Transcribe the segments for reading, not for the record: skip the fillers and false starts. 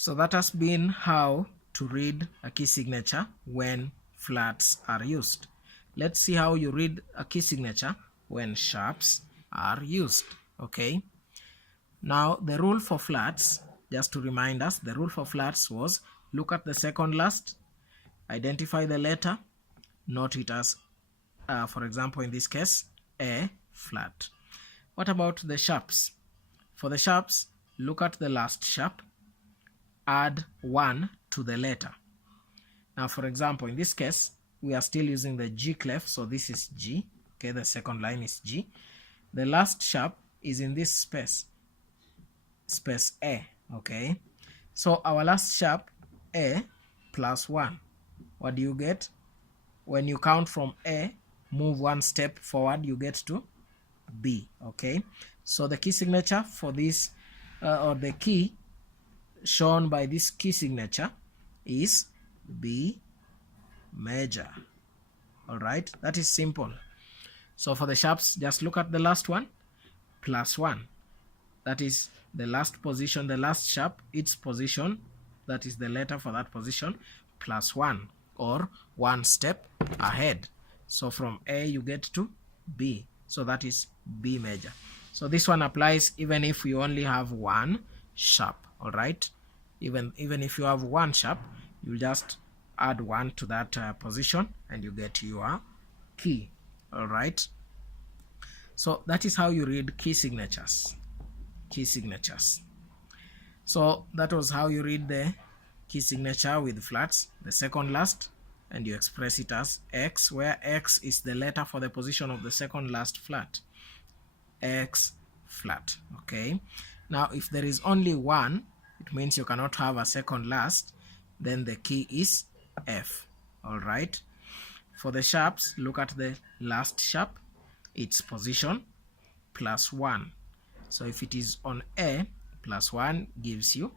So that has been how to read a key signature when flats are used. Let's see how you read a key signature when sharps are used. Okay. Now the rule for flats, just to remind us, the rule for flats was look at the second last, identify the letter, note it as, for example, in this case, A flat. What about the sharps? For the sharps, look at the last sharp, add 1 to the letter. Now, for example, in this case, we are still using the G clef, so this is G. Okay, the second line is G. The last sharp is in this space A. Okay, so our last sharp, A plus 1. What do you get? When you count from A, move one step forward, you get to B. Okay, so the key signature for this, or the key shown by this key signature is B major. All right, that is simple. So for the sharps, just look at the last one, plus 1. That is the last position, the last sharp, its position, that is the letter for that position, plus 1, or one step ahead. So from A you get to B, so that is B major. So this one applies even if you only have one sharp. All right, even if you have one sharp, you just add 1 to that position and you get your key. All right, so that is how you read key signatures. So that was how you read the key signature with flats, the second last, and you express it as X, where X is the letter for the position of the second last flat, X flat. Okay, now if there is only one, it means you cannot have a second last, then the key is F. All right, for the sharps, look at the last sharp, its position, plus 1. So if it is on A, plus 1 gives you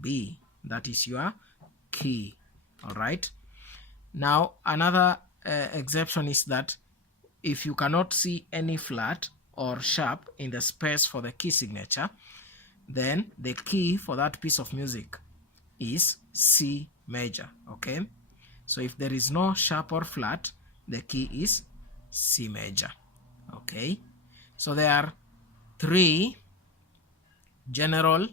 B. That is your key. All right, now another exception is that if you cannot see any flat or sharp in the space for the key signature, then the key for that piece of music is C major. Okay, so if there is no sharp or flat, the key is C major. Okay, so there are 3 general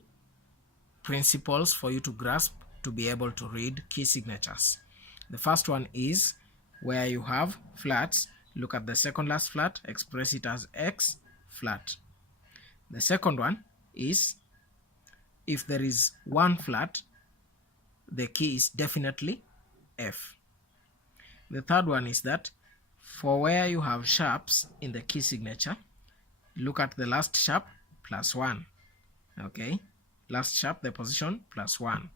principles for you to grasp to be able to read key signatures. The first one is where you have flats, look at the second last flat, express it as X flat. The second one is if there is one flat, the key is definitely F. The third one is that for where you have sharps in the key signature, look at the last sharp, plus 1. Okay, last sharp, the position, plus 1.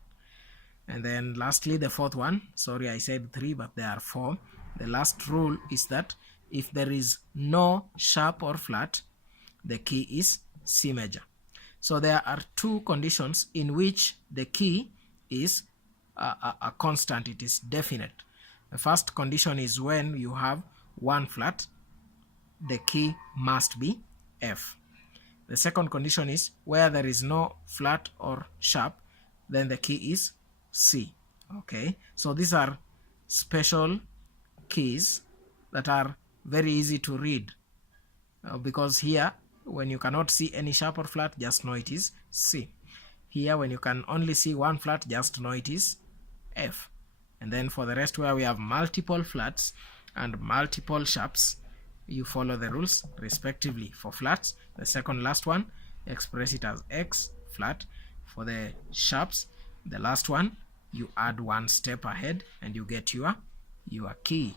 And then lastly, the fourth one, sorry I said 3 but there are 4. The last rule is that if there is no sharp or flat, the key is C major. So there are 2 conditions in which the key is a constant, it is definite. The first condition is when you have one flat, the key must be F. The second condition is where there is no flat or sharp, then the key is C. Okay, so these are special keys that are very easy to read, because here when you cannot see any sharp or flat, just know it is C. Here when you can only see one flat, just know it is F. And then for the rest, where we have multiple flats and multiple sharps, you follow the rules respectively. For flats, the second last one, express it as X flat. For the sharps, the last one, you add 1 step ahead and you get your key.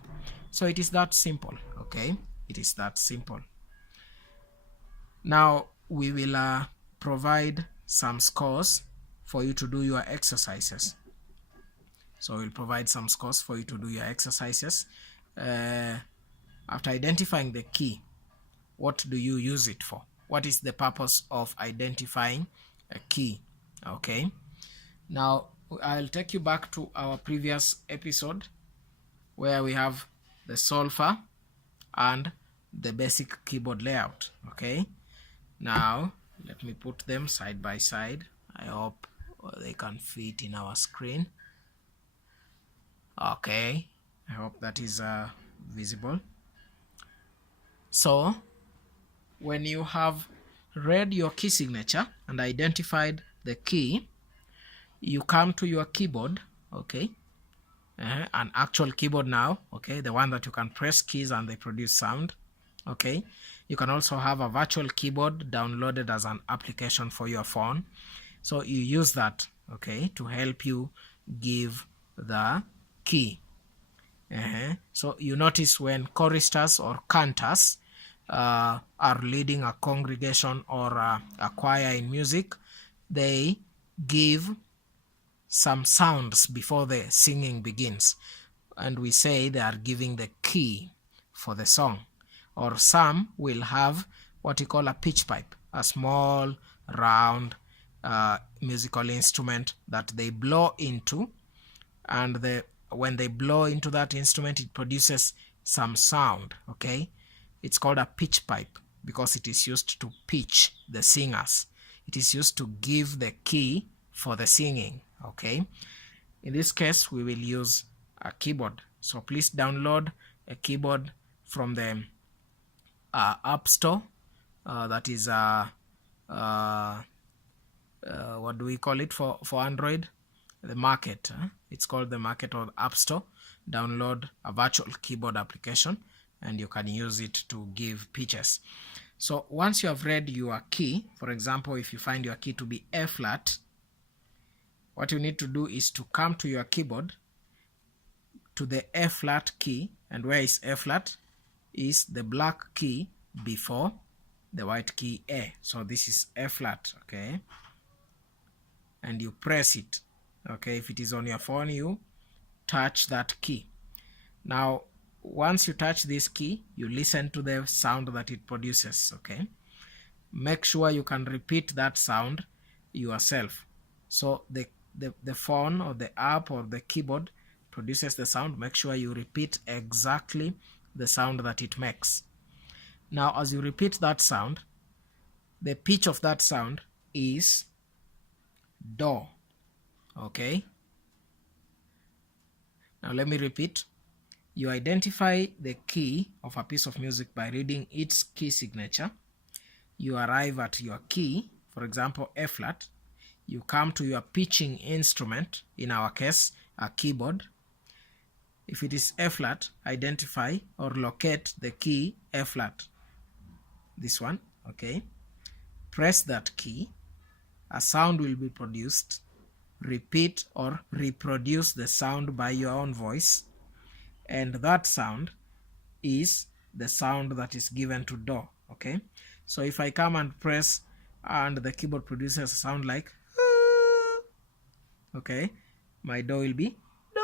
So it is that simple. Okay, it is that simple. Now we will provide some scores for you to do your exercises. So we'll provide some scores for you to do your exercises. After identifying the key, what do you use it for? What is the purpose of identifying a key? Okay, now I'll take you back to our previous episode where we have the solver and the basic keyboard layout. Okay, now let me put them side by side. I hope they can fit in our screen. Okay, I hope that is visible. So when you have read your key signature and identified the key, you come to your keyboard, okay, an actual keyboard now, okay, the one that you can press keys and they produce sound, okay. You can also have a virtual keyboard downloaded as an application for your phone, so you use that, okay, to help you give the key. So you notice when choristers or cantors are leading a congregation or a choir in music, they give some sounds before the singing begins, and we say they are giving the key for the song. Or some will have what you call a pitch pipe, a small round musical instrument that they blow into, and when they blow into that instrument, it produces some sound, okay. It's called a pitch pipe because it is used to pitch the singers. It is used to give the key for the singing, okay. In this case, we will use a keyboard. So please download a keyboard from the App Store. That is what do we call it for Android? The Market. It's called the Market or App Store. Download a virtual keyboard application and you can use it to give pitches. So once you have read your key, for example, if you find your key to be A flat, what you need to do is to come to your keyboard to the A flat key, and where is A flat? Is the black key before the white key A. So this is A flat, okay, and you press it, okay. If it is on your phone, you touch that key. Now once you touch this key, you listen to the sound that it produces, okay. Make sure you can repeat that sound yourself. So the phone or the app or the keyboard produces the sound. Make sure you repeat exactly the sound that it makes. Now as you repeat that sound, the pitch of that sound is do, okay. Now let me repeat. You identify the key of a piece of music by reading its key signature. You arrive at your key, for example A flat. You come to your pitching instrument, in our case a keyboard. If it is A flat, identify or locate the key A flat, this one, okay. Press that key, a sound will be produced. Repeat or reproduce the sound by your own voice, and that sound is the sound that is given to do, okay. So if I come and press and the keyboard produces a sound like okay, my do will be do,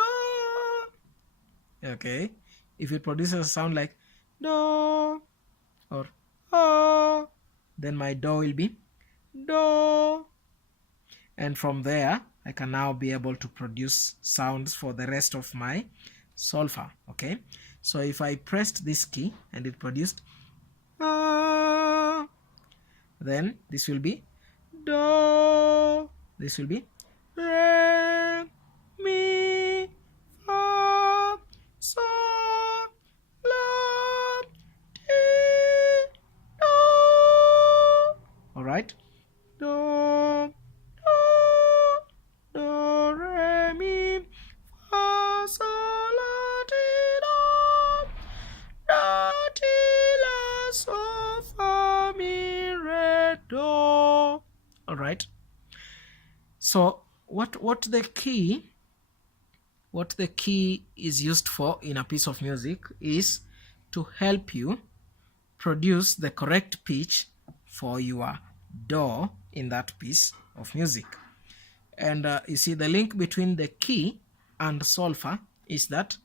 okay. If it produces a sound like do or oh, then my do will be do, and from there I can now be able to produce sounds for the rest of my solfa, okay. So if I pressed this key and it produced then this will be do, this will be re, mi, fa, sol, la, ti, do. All right, do, do, re, mi, fa, sol, la, ti, do, da, ti, la, so, fa, mi, re, do. All right. So what the key is used for in a piece of music is to help you produce the correct pitch for your do in that piece of music. And you see the link between the key and solfa is that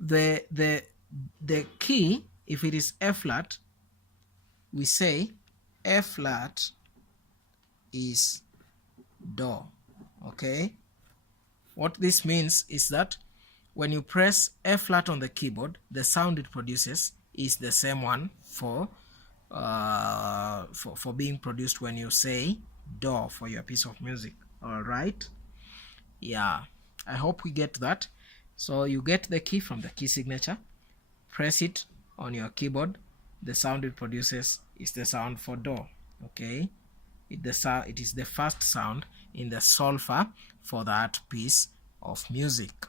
the key, if it is A flat, we say A flat is do, okay. What this means is that when you press A flat on the keyboard, the sound it produces is the same one for being produced when you say do for your piece of music, All right. Yeah, I hope we get that. So you get the key from the key signature, press it on your keyboard. The sound it produces is the sound for do. Okay, it is the first sound in the solfa for that piece of music.